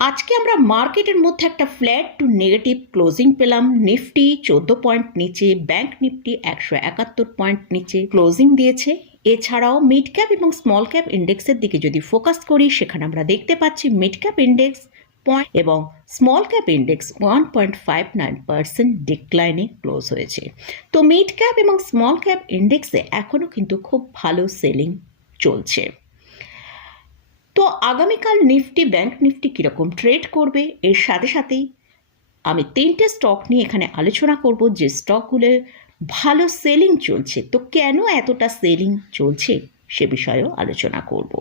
আজকে আমরা মার্কেটের মধ্যে একটা ফ্ল্যাট টু নেগেটিভ ক্লোজিং পেলাম। নিফটি চোদ্দ পয়েন্ট নিচে, ব্যাংক নিফটি একশো একাত্তর পয়েন্ট নিচে ক্লোজিং দিয়েছে। এছাড়াও মিড ক্যাপ এবং স্মল ক্যাপ ইন্ডেক্সের দিকে যদি ফোকাস করি, সেখানে আমরা দেখতে পাচ্ছি মিড ক্যাপ ইন্ডেক্স পয়েন্ট এবং small cap index one point five nine percent ডিক্লাইনে close হয়েছে। তো মিড ক্যাপ এবং স্মল ক্যাপ ইন্ডেক্সে এখনও কিন্তু খুব ভালো সেলিং চলছে। তো আগামীকাল নিফটি ব্যাংক নিফটি কীরকম ট্রেড করবে? এর সাথে সাথেই আমি তিনটে স্টক নিয়ে এখানে আলোচনা করব যে স্টকগুলো ভালো সেলিং চলছে। তো কেন এতটা সেলিং চলছে সে বিষয়েও আলোচনা করব।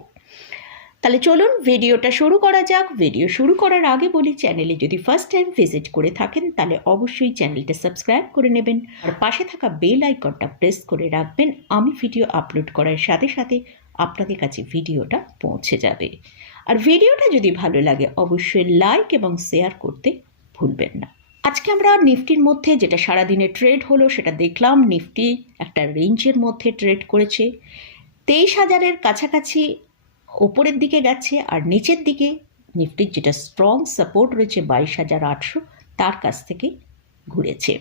তাহলে চলুন ভিডিওটা শুরু করা যাক। ভিডিও শুরু করার আগে বলি, চ্যানেলে যদি ফার্স্ট টাইম ভিজিট করে থাকেন, তাহলে অবশ্যই চ্যানেলটা সাবস্ক্রাইব করে নেবেন। আর পাশে থাকা বেল আইকনটা প্রেস করে রাখবেন। আমি ভিডিও আপলোড করার সাথে সাথে আপনাদের কাছে ভিডিওটা পৌঁছে যাবে। আর ভিডিওটা যদি ভালো লাগে, অবশ্যই লাইক এবং শেয়ার করতে ভুলবেন না। আজকে আমরা নিফটির মধ্যে যেটা সারাদিনে ট্রেড হলো, সেটা দেখলাম। নিফটি একটা রেঞ্জের মধ্যে ট্রেড করেছে। তেইশ হাজারের কাছাকাছি ওপরের দিকে গেছে আর নিচের দিকে নিফটির যেটা স্ট্রং সাপোর্ট রয়েছে, বাইশ হাজার আটশো, তার কাছ থেকে ঘুরেছে।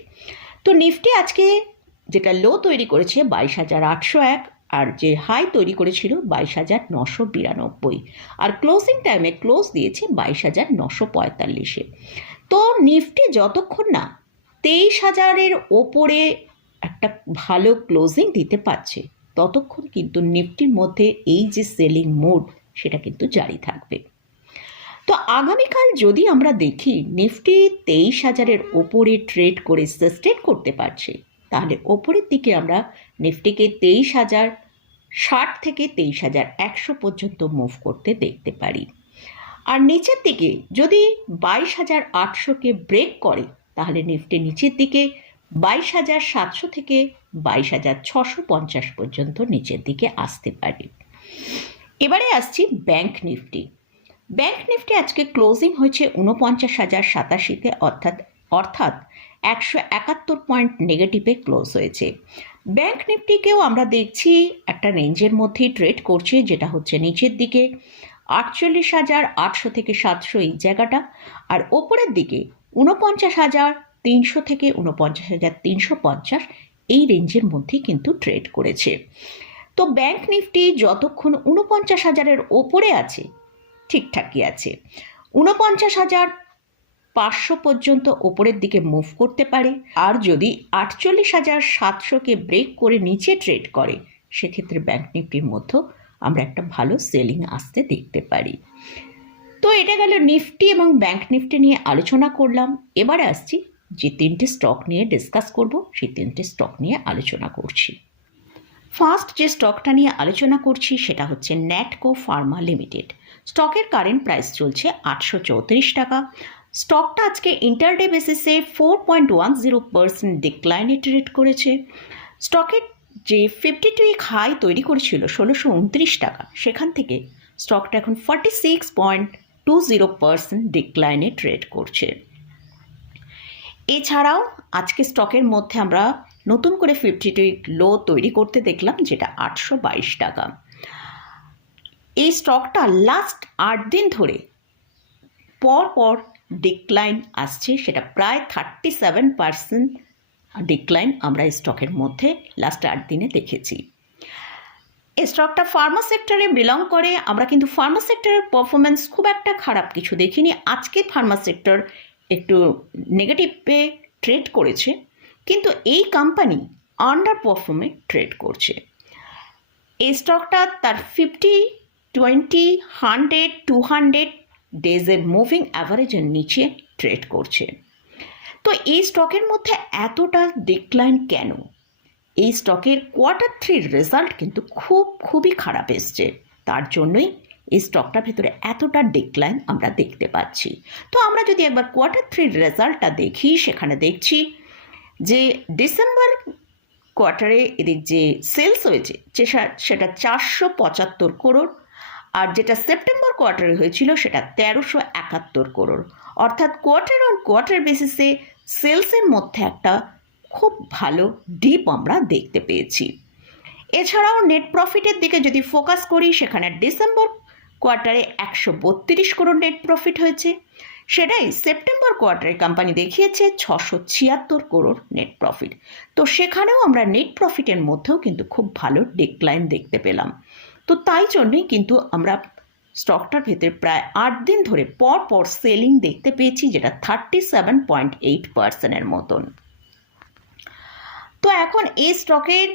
তো নিফটি আজকে যেটা লো তৈরি করেছে, বাইশ হাজার আটশো এক আর যে হাই তৈরি করেছিল বাইশ হাজার নশো বিরানব্বই। আর ক্লোজিং টাইমে ক্লোজ দিয়েছে বাইশ হাজার নশো পঁয়তাল্লিশে। তো নিফটি যতক্ষণ না তেইশ হাজারের ওপরে একটা ভালো ক্লোজিং দিতে পারছে, ততক্ষণ কিন্তু নিফটির মধ্যে এই যে সেলিং মোড সেটা কিন্তু জারি থাকবে। তো আগামীকাল যদি আমরা দেখি নিফটি তেইশ হাজারের ওপরে ট্রেড করে সাস্টেন করতে পারছে, তাহলে ওপরের দিকে আমরা নিফটিকে তেইশ হাজার ষাট থেকে তেইশ হাজার একশো পর্যন্ত মুভ করতে দেখতে পারি। আর নিচের দিকে যদি বাইশ হাজার আটশোকে ব্রেক করে, তাহলে নিফটি নিচের দিকে বাইশ হাজার সাতশো থেকে বাইশ হাজার ছশো পঞ্চাশ পর্যন্ত নিচের দিকে আসতে পারে। এবারে আসছি ব্যাংক নিফটি ব্যাংক নিফটি আজকে ক্লোজিং হয়েছে উনপঞ্চাশ হাজার সাতাশিতে, অর্থাৎ অর্থাৎ একশো একাত্তর পয়েন্ট নেগেটিভে ক্লোজ হয়েছে। ব্যাংক নিফটিকেও আমরা দেখছি একটা রেঞ্জের মধ্যেই ট্রেড করছে, যেটা হচ্ছে নিচের দিকে। আটচল্লিশ হাজার আটশো থেকে সাতশো এই জায়গাটা। আর ওপরের দিকে উনপঞ্চাশ হাজার তিনশো থেকে উনপঞ্চাশ হাজার তিনশো পঞ্চাশ এই রেঞ্জের মধ্যেই কিন্তু ট্রেড করেছে। তো ব্যাংক নিফটি যতক্ষণ উনপঞ্চাশ হাজারের ওপরে আছে, ঠিকঠাকই আছে। উনপঞ্চাশ হাজার পাঁচশো পর্যন্ত ওপরের দিকে মুভ করতে পারে। আর যদি আটচল্লিশ হাজার সাতশোকে ব্রেক করে নিচে ট্রেড করে, সেক্ষেত্রে ব্যাংক নিফটির মধ্যেও আমরা একটা ভালো সেলিং আসতে দেখতে পারি। তো এটা গেল নিফটি এবং ব্যাংক নিফটি নিয়ে আলোচনা করলাম। এবারে আসছি যে তিনটে স্টক নিয়ে ডিসকাস করব, সেই তিনটে স্টক নিয়ে আলোচনা করছি। ফার্স্ট যে স্টকটা নিয়ে আলোচনা করছি, সেটা হচ্ছে ন্যাটকো ফার্মা লিমিটেড স্টকের কারেন্ট প্রাইস চলছে আটশো চৌত্রিশ টাকা। স্টকটা আজকে ইন্টারডে বেসিসে four point one zero percent ডিক্লাইনে trade করেছে। স্টকের যে ফিফটি টু উইক হাই তৈরি করেছিল ষোলোশো উনত্রিশ টাকা, সেখান থেকে স্টকটা এখন forty six point two zero percent ডিক্লাইনে trade করছে। এছাড়াও আজকে স্টকের মধ্যে আমরা নতুন করে ফিফটি টু লো তৈরি করতে দেখলাম, যেটা আটশো বাইশ টাকা। এই স্টকটা লাস্ট আট দিন ধরে পর পর ডিক্লাইন আসছে, সেটা প্রায় থার্টি সেভেন পার্সেন্ট ডিক্লাইন আমরা স্টকের মধ্যে লাস্ট আট দিনে দেখেছি। স্টকটা ফার্মা সেক্টরে বিলং করে, আমরা কিন্তু ফার্মা সেক্টরের পারফরমেন্স খুব একটা খারাপ কিছু দেখিনি। আজকে ফার্মা সেক্টর একটু নেগেটিভে ট্রেড করেছে, কিন্তু এই কোম্পানি আন্ডার পারফর্মে ট্রেড করছে। এই স্টকটা তার fifty twenty hundred two hundred ডেজের moving অ্যাভারেজের নিচে ট্রেড করছে। তো এই স্টকের মধ্যে এতটা ডিক্লাইন কেন? এই স্টকের কোয়ার্টার থ্রির রেজাল্ট কিন্তু খুব, খুবই খারাপ এসছে। তার জন্যই এই স্টকটার ভিতরে এতটা ডিক্লাইন আমরা দেখতে পাচ্ছি। তো আমরা যদি একবার কোয়ার্টার থ্রির রেজাল্টটা দেখি, সেখানে দেখছি যে ডিসেম্বর কোয়ার্টারে এদের যে সেলস হয়েছে সেটা চারশো পঁচাত্তর করোড় আর যেটা সেপ্টেম্বর কোয়ার্টারে হয়েছিল সেটা তেরোশো একাত্তর করোড় অর্থাৎ কোয়ার্টার অন কোয়ার্টার বেসিসে সেলসের মধ্যে একটা খুব ভালো ডিপ আমরা দেখতে পেয়েছি। এছাড়াও নেট প্রফিটের দিকে যদি ফোকাস করি, সেখানে ডিসেম্বর কোয়ার্টারে একশো বত্রিশ করোড় নেট প্রফিট হয়েছে। সেটাই সেপ্টেম্বর কোয়ার্টারে কোম্পানি দেখিয়েছে ছশো ছিয়াত্তর করোড় নেট প্রফিট তো সেখানেও আমরা নেট প্রফিটের মধ্যেও কিন্তু খুব ভালো ডিক্লাইন দেখতে পেলাম। তো তাই জন্যই কিন্তু আমরা স্টকটার ভেতরে প্রায় আট দিন ধরে পর পর সেলিং দেখতে পেয়েছি, যেটা থার্টি সেভেন পয়েন্ট এইট পার্সেন্টের মতন। তো এখন এই স্টকের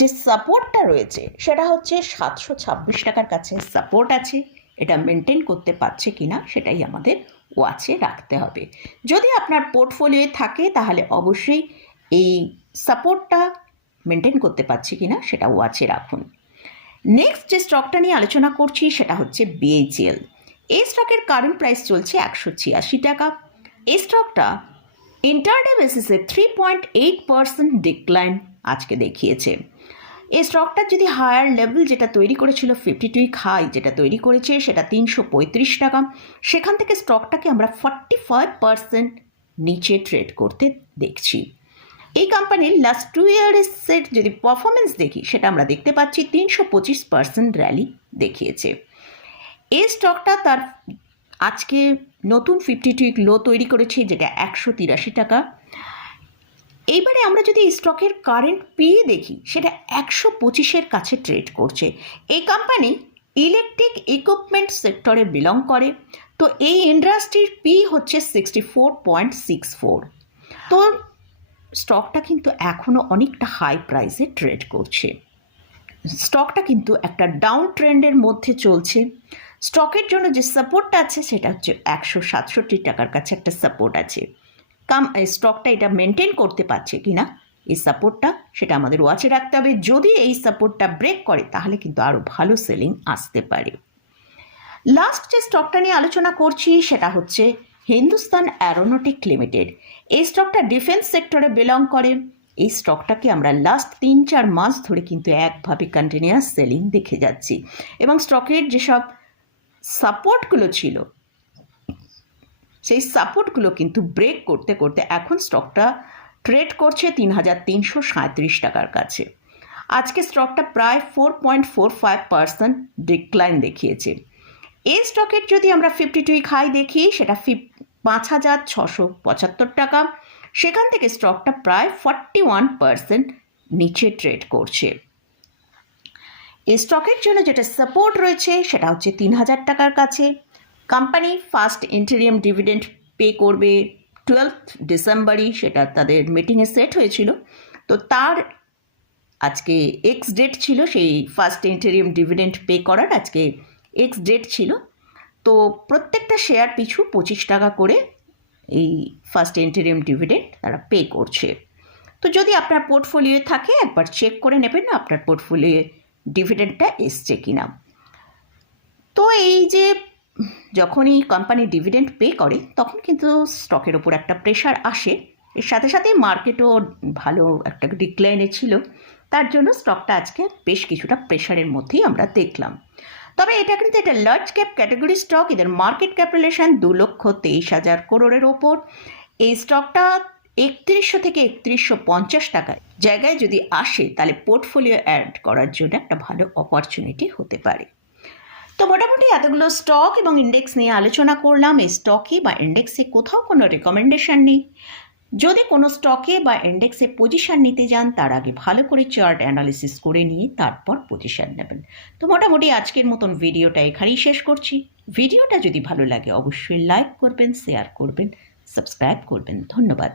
যে সাপোর্টটা রয়েছে, সেটা হচ্ছে সাতশো ছাব্বিশ টাকার কাছে সাপোর্ট আছে। এটা মেনটেন করতে পারছে কি না সেটাই আমাদের ওয়াচে রাখতে হবে। যদি আপনার পোর্টফোলিওয়ে থাকে, তাহলে অবশ্যই এই সাপোর্টটা মেনটেন করতে পারছে কিনা, সেটা ওয়াচে রাখুন। নেক্সট যে স্টকটা নিয়ে আলোচনা করছি সেটা হচ্ছে বিএইচএল এই স্টকের কারেন্ট প্রাইস চলছে একশো ছিয়াশি টাকা। এই স্টকটা ইন্টারডে বেসিসে three point eight percent decline আজকে দেখিয়েছে। এই স্টকটার যদি হায়ার লেভেল যেটা তৈরি করেছিল ফিফটি টু হাই যেটা তৈরি করেছে সেটা তিনশো পঁয়ত্রিশ টাকা। সেখান থেকে স্টকটাকে আমরা ফর্টি ফাইভ পার্সেন্ট নিচে ট্রেড করতে দেখছি। এই কোম্পানির লাস্ট টু ইয়ার্সের যদি পারফরমেন্স দেখি, সেটা আমরা দেখতে পাচ্ছি তিনশো পঁচিশ পার্সেন্ট র্যালি দেখিয়েছে। এই স্টকটা তার আজকে নতুন ফিফটি টু লো তৈরি করেছে, যেটা একশো তিরাশি টাকা। এইবারে আমরা যদি স্টকের কারেন্ট পি দেখি, সেটা একশো পঁচিশের কাছে ট্রেড করছে। এই কোম্পানি ইলেকট্রিক ইকুইপমেন্ট সেক্টরে বিলং করে। তো এই ইন্ডাস্ট্রির পি হচ্ছে sixty four point six four তো স্টকটা কিন্তু এখনও অনেকটা হাই প্রাইসে ট্রেড করছে। স্টকটা কিন্তু একটা ডাউন ট্রেন্ডের মধ্যে চলছে। স্টকের জন্য যে সাপোর্টটা আছে, সেটা হচ্ছে একশো সাতষট্টি টাকার কাছে একটা সাপোর্ট আছে। কাম স্টকটা এটা মেনটেন করতে পারছে কি না এই সাপোর্টটা সেটা আমাদের ওয়াচে রাখতে হবে। যদি এই সাপোর্টটা ব্রেক করে, তাহলে কিন্তু আরও ভালো সেলিং আসতে পারে। লাস্ট যে স্টকটা নিয়ে আলোচনা করছি, সেটা হচ্ছে হিন্দুস্তান অ্যারোনটিক লিমিটেড। এই স্টকটা ডিফেন্স সেক্টরে বিলং করে। এই স্টকটাকে আমরা লাস্ট তিন চার মাস ধরে কিন্তু একভাবে কন্টিনিউয়াস সেলিং দেখে যাচ্ছি। এবং স্টকের যেসব সাপোর্টগুলো ছিল, সেই সাপোর্টগুলো কিন্তু ব্রেক করতে করতে এখন স্টকটা ট্রেড করছে তিন হাজার তিনশো সাঁত্রিশ টাকার কাছে। আজকে স্টকটা প্রায় four point four five percent decline দেখিয়েছে। এই স্টকের যদি আমরা ফিফটি টু হাই দেখি, সেটা ফিফ পাঁচ হাজার ছশো পঁচাত্তর টাকা। সেখান থেকে স্টকটা প্রায় ফর্টি ওয়ান পার্সেন্ট নিচে ট্রেড করছে। এই স্টকের জন্য যেটা সাপোর্ট রয়েছে সেটা হচ্ছে তিন হাজার টাকার কাছে। Company first interim dividend pay করবে টুয়েলভ ডিসেম্বরই, সেটা তাদের মিটিংয়ে সেট হয়েছিল। তো তার আজকে এক্স ডেট ছিল, সেই ফার্স্ট ইন্টেরিয়াম ডিভিডেন্ড পে করার আজকে এক্স ডেট ছিল। তো প্রত্যেকটা শেয়ার পিছু পঁচিশ টাকা করে এই ফার্স্ট ইন্টেরিয়াম ডিভিডেন্ড তারা পে করছে। তো যদি আপনার পোর্টফোলিও থাকে, একবার চেক করে নেবেন আপনার পোর্টফোলিও ডিভিডেন্ডটা এসছে কিনা। তো এই যে যখনই কোম্পানি ডিভিডেন্ড পে করে, তখন কিন্তু স্টকের ওপর একটা প্রেশার আসে। এর সাথে সাথে মার্কেটও ভালো একটা ডিক্লাইনে ছিল। তার জন্য স্টকটা আজকে বেশ কিছুটা প্রেশারের মধ্যেই আমরা দেখলাম। তবে এটা কিন্তু একটা লার্জ ক্যাপ ক্যাটাগরি স্টক এদের মার্কেট ক্যাপিটালেশন দু লক্ষ তেইশ হাজার করোড়ের ওপর। এই স্টকটা একত্রিশশো থেকে একত্রিশশো পঞ্চাশ টাকায় জায়গায় যদি আসে, তাহলে পোর্টফোলিও অ্যাড করার জন্য একটা ভালো অপরচুনিটি হতে পারে। তো মোটামুটি এতগুলো স্টক এবং ইন্ডেক্স নিয়ে আলোচনা করলাম। এই স্টকে বা ইন্ডেক্সে কোথাও কোনো রেকমেন্ডেশন নেই। যদি কোনো স্টকে বা ইন্ডেক্সে পজিশন নিতে যান, তার আগে ভালো করে চার্ট অ্যানালিসিস করে নিয়ে তারপর পজিশন নেবেন। তো মোটামুটি আজকের মতন ভিডিওটা এখানেই শেষ করছি। ভিডিওটা যদি ভালো লাগে, অবশ্যই লাইক করবেন শেয়ার করবেন সাবস্ক্রাইব করবেন। ধন্যবাদ।